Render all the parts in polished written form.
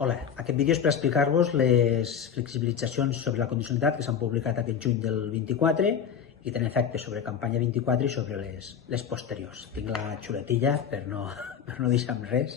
Hola, aquest vídeo és per explicar-vos les flexibilitzacions sobre la condicionalitat que s'han publicat aquest juny del 24 i tenen efecte sobre campanya 24 i sobre les posteriors. Tinc la xuletilla per no deixar amb res.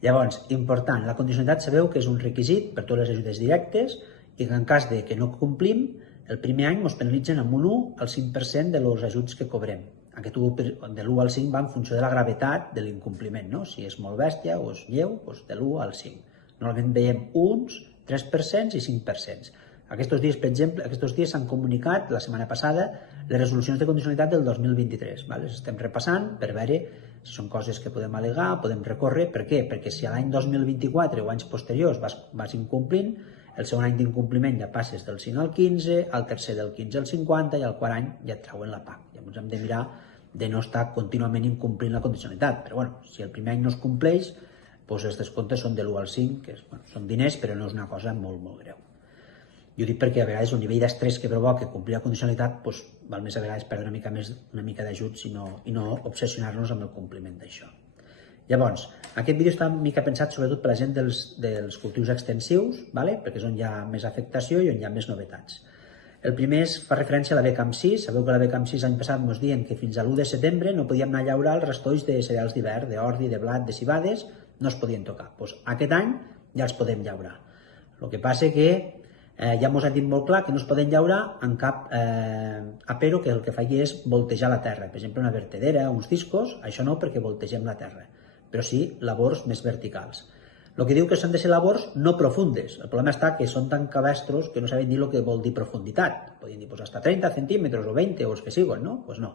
Llavors, important, la condicionalitat sabeu que és un requisit per totes les ajudes directes i que en cas de que no complim, el primer any ens penalitzen amb un 1 al 5% dels ajuts que cobrem. Aquest 1 de l'1 al 5 va en funció de la gravetat de l'incompliment, no? Si és molt bèstia o és lleu, doncs de l'1 al 5. Normalment veiem uns, 3% i 5%. Aquests dies, per exemple, s'han comunicat, la setmana passada, les resolucions de condicionalitat del 2023. Les estem repassant per veure si són coses que podem al·legar, podem recórrer. Per què? Perquè si a l'any 2024 o anys posteriors vas incomplint, el segon any d'incompliment ja passes del 5 al 15, al tercer del 15 al 50 i al quart any ja et treuen la PAC. Llavors hem de mirar de no estar contínuament incomplint la condicionalitat. Però bueno, si el primer any no es compleix, doncs els descomptes són de l'1 al 5, que són diners, però no és una cosa molt, molt greu. Jo dic perquè a vegades el nivell d'estrès que provoca complir la condicionalitat val més a vegades perdre una mica d'ajuts i no obsessionar-nos amb el compliment d'això. Llavors, aquest vídeo està una mica pensat sobretot per la gent dels cultius extensius, perquè és on hi ha més afectació i on hi ha més novetats. El primer fa referència a la BCAM 6. Sabeu que la BCAM 6 l'any passat ens diuen que fins a l'1 de setembre no podíem anar a llaurar els restolls de cereals d'hivern, d'ordi, de blat, de cibades, no es podien tocar. Aquest any ja els podem llaurar. El que passa que ja ens han dit molt clar que no es poden llaurar en cap apero que el que faci és voltejar la terra. Per exemple, una vertedera, uns discos, això no perquè voltegem la terra, però sí labors més verticals. El que diu que s'han de ser labors no profundes. El problema està que són tan cabestros que no saben dir el que vol dir profunditat. Podien dir hasta 30 centímetres o 20 o els que siguen, no? Doncs no.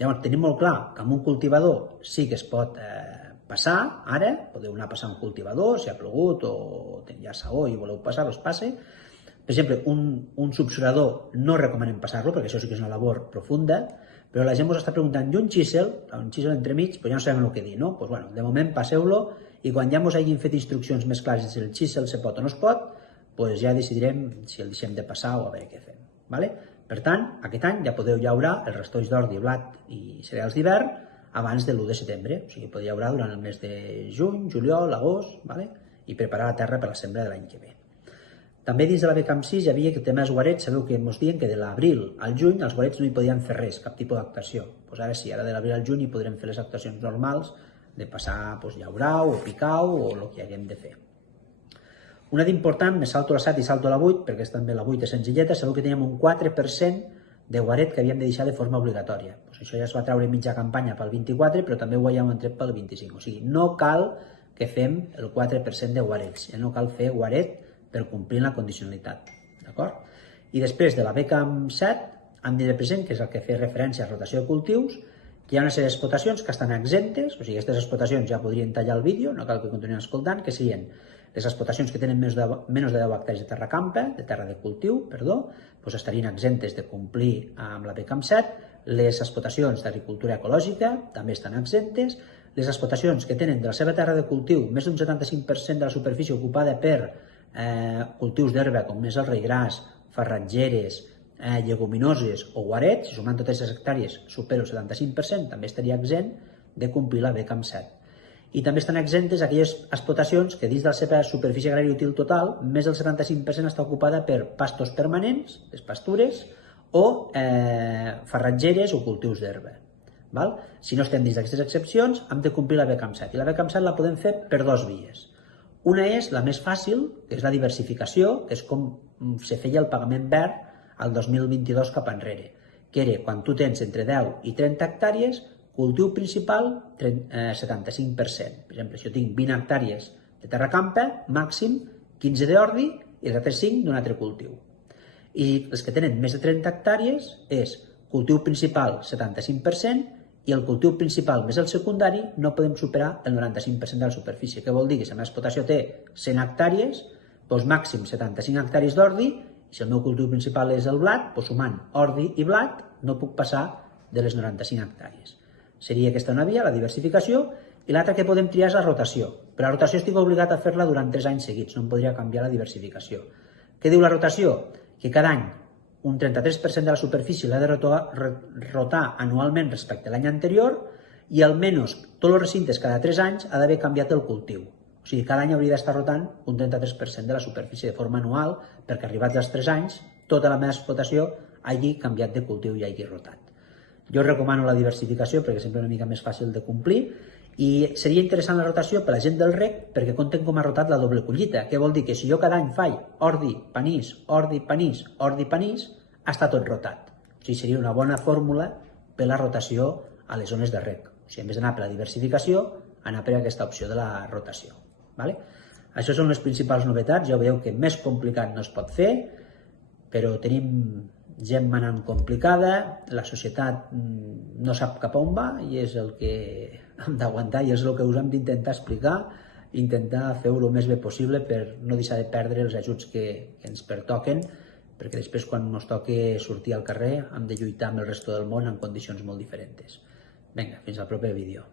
Llavors, tenim molt clar que amb un cultivador sí que es pot passar, ara, podeu anar a passar un cultivador, si ha plogut o hi ha saó i voleu passar, doncs passe. Per exemple, un subsurador no recomanem passar-lo, perquè això sí que és una labor profunda, però la gent us està preguntant, i un xísel entremig, ja no sabem el que dir, no? Doncs bueno, de moment passeu-lo, i quan ja ens hagin fet instruccions més clares si el xísel se pot o no es pot, doncs ja decidirem si el deixem de passar o a veure què fem. Per tant, aquest any ja podeu llaurar els restolls d'ordi, blat i cereals d'hivern abans de l'1 de setembre, o sigui, podeu llaurar durant el mes de juny, juliol, agost, i preparar la terra per la sembra de l'any que ve. També dins de la BCAM 6 hi havia el tema dels guarets. Sabeu que ens diuen que de l'abril al juny els guarets no hi podien fer res, cap tipus d'actuació. Doncs ara sí, ara de l'abril al juny hi podrem fer les actuacions normals de passar llaurar o picar o el que haguem de fer. Una d'important, me salto la 7 i salto la 8, perquè també la 8 és senzilleta. Sabeu que teníem un 4% de guaret que havíem de deixar de forma obligatòria. Això ja es va treure mitja campanya pel 24, però també ho havíem tret pel 25. O sigui, no cal que fem el 4% de guarets. No cal fer guaret per complir la condicionalitat. D'acord? I després de la BCAM 7, hem de tenir present, que és el que fa referència a rotació de cultius, que hi ha una sèrie d'explotacions que estan exemptes, o sigui, aquestes explotacions ja podrien tallar el vídeo, no cal que continuïn escoltant, que serien les explotacions que tenen menys de 10 hectàrees de terra campa, de terra de cultiu, doncs estarien exemptes de complir amb la BCAM 7, les explotacions d'agricultura ecològica també estan exemptes, les explotacions que tenen de la seva terra de cultiu més d'un 75% de la superfície ocupada per cultius d'herba com és el raïgràs, farratgeres, lleguminoses o guarets, si sumant totes les hectàrees supera el 75%, també estaria exempt de complir la BCAM 7. I també estan exemptes aquelles explotacions que dins de la seva superfície agrària útil total, més del 75% està ocupada per pastos permanents, les pastures, o farratgeres o cultius d'herba. Si no estem dins d'aquestes excepcions, hem de complir la BCAM 7. I la BCAM 7 la podem fer per dues vies. Una és la més fàcil, que és la diversificació, que és com se feia el pagament verd al 2022 cap enrere, que era quan tu tens entre 10 i 30 hectàrees, cultiu principal 75%. Per exemple, si jo tinc 20 hectàrees de terra campa, màxim 15 d'ordi i els altres 5 d'un altre cultiu. I els que tenen més de 30 hectàrees és cultiu principal 75% i el cultiu principal més el secundari no podem superar el 95% de la superfície. Què vol dir? Que si la meva explotació té 100 hectàrees, doncs màxim 75 hectàrees d'ordi, i si el meu cultiu principal és el blat, doncs sumant ordi i blat no puc passar de les 95 hectàrees. Seria aquesta una via, la diversificació, i l'altra que podem triar és la rotació. Però la rotació estic obligat a fer-la durant 3 anys seguits, no em podria canviar la diversificació. Què diu la rotació? Que cada any un 33% de la superfície l'ha de rotar anualment respecte a l'any anterior i almenys tots els recintes cada 3 anys ha d'haver canviat el cultiu. O sigui, cada any hauria d'estar rotant un 33% de la superfície de forma anual perquè arribats als 3 anys tota la meva explotació hagi canviat de cultiu i hagi rotat. Jo recomano la diversificació perquè sempre és una mica més fàcil de complir i seria interessant la rotació per a la gent del rec perquè compten com ha rotat la doble collita. Què vol dir? Que si jo cada any faig ordi, panís, ordi, panís, ordi, panís, està tot rotat. O sigui, seria una bona fórmula per la rotació a les zones de rec. O sigui, en vez d'anar per la diversificació, anar per aquesta opció de la rotació. Vale? Això són les principals novetats. Ja veieu que més complicat no es pot fer, però tenim gent manant complicada, la societat no sap cap on va i és el que hem d'aguantar i és el que us hem d'intentar explicar, intentar fer-ho el més bé possible per no deixar de perdre els ajuts que ens pertoquen, perquè després quan ens toqui sortir al carrer hem de lluitar amb el resto del món en condicions molt diferents. Vinga, fins al proper vídeo.